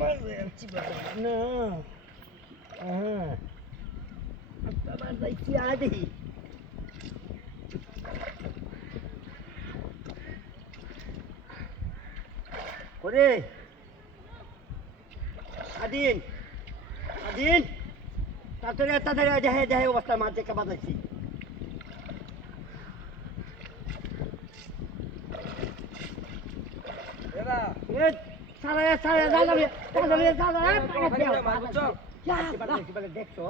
No. Apa lagi ada? Kore. Adin. Adin. তাড়াতাড়ি যাই অবস্থা মাঝে কে বাজাইছি এরা এ সারা যাবে দেখছো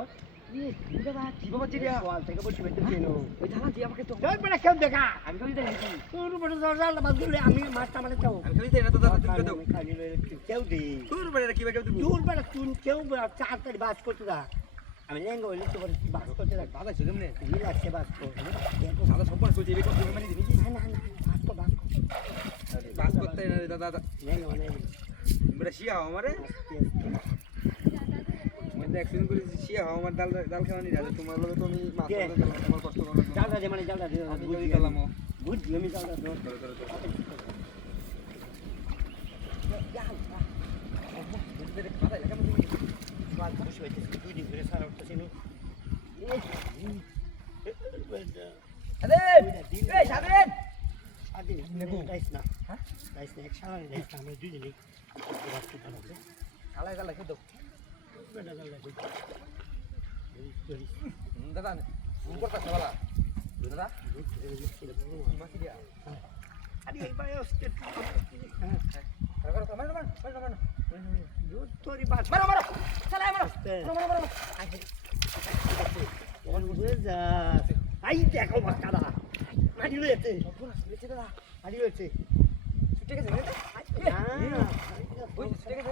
বাবা চিড়িয়া ওয়াল থেকে বসে বেঁচে নো ওই ধানা দিয়ে আমাকে তো চল বেটা কেউ দেখা আমি খালি দেই নাকি তোর উপরে দরজাল বাজুলে আমি মাছটা মানে চাও আমি খালি দেই না তো দাদা তুমি দাও খালি কেউ দি তোর বড় কি বাকে দিবি দূর বেটা তুই কেউ চার তারি বাস করতে দা আমি লেঙ্গা হইলে তো বাস করতে দা দাদা শুধু মনে রিল্যাক্সে বাস কর দাদা সম্পর্ক কইছে এই কথা মানে দিবি না বাস বাস করতে না দাদা লেঙ্গা মানে বড় শিয়া আমারে মানে অ্যাকশন করে শিয়া আমার ডাল খাওয়ানি রাজা তোমার লগে তো আমি মাছ তোমার কষ্ট করব জালদা দে আমি বুঝি দিলাম বুঝ আমি জালদা দে বাস বসে হইছে দুই দিন ধরে সারা উঠতেছি নো আরে এই সাবেন আদি রাইস না হ্যাঁ রাইস না এক সারা রাইস না আমরা দুই দিনই বাস করতে হবে খালা খালা খেতো বেটা জালদা কই দাদা ফোন করতে খালা দাদা মাছি দিয়া আরে এইবারে স্টেট মারো মারো মারো তোরি বাস মারো মারো চালা মারো মারো মারো কোন বুঝে যা আই দেখো বাচ্চারা মারি লইছে লেছে দাদা মারি লইছে ছুটে গেছে রে ওই ছুটে গেছে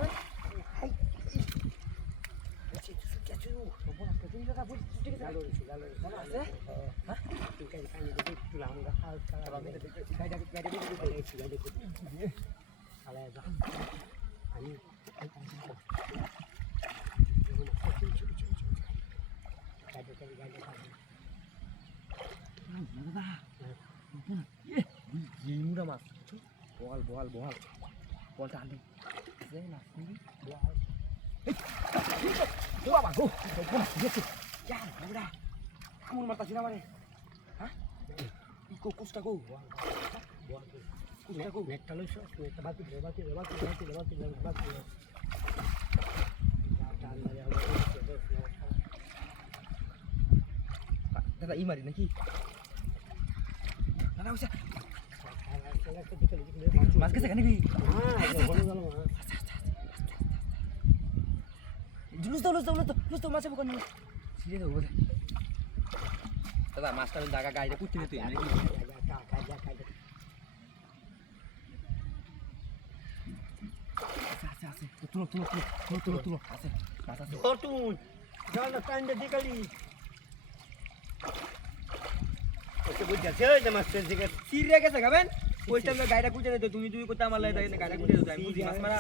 আই লেছে কিছু সবনা কিছু দাদা বুঝ ছুটে গেছে গালো আছে হ্যাঁ তুই কাই দেখি একটু রামগা হাল খারাপ আমি তো গাইডা আলা যা আমি দাদা মুড়া মাছ বহাল বলটা আনলি যে মাছ নিবি বহাল বাবা গো গেছে যা মুড়া কামুর মারতাছি না মানে হ্যাঁ কো কুস্তা গো কুস্তা গো একটা লইছো একটা বাকি দাদা ই মারি নাকি দাদা ওসা মাছ গেছে কেন জুলুস তো মাছে বোকা নিয়ে ছিঁড়ে দেবো দাদা মাছটা আমি জায়গা গাড়িটা কুত্তি নিতে নাকি আছে তুলো আছে মাছ আছে Fortun, jangan tanda dikali. Oke, buat jadi master juga. ছিঁড়ে গেছে খাবেন ওই টাইমে গাড়িটা কুচে দিত তুমি করতে আমার লাগে গাড়িটা কুচে দিত আমি মাছ মারা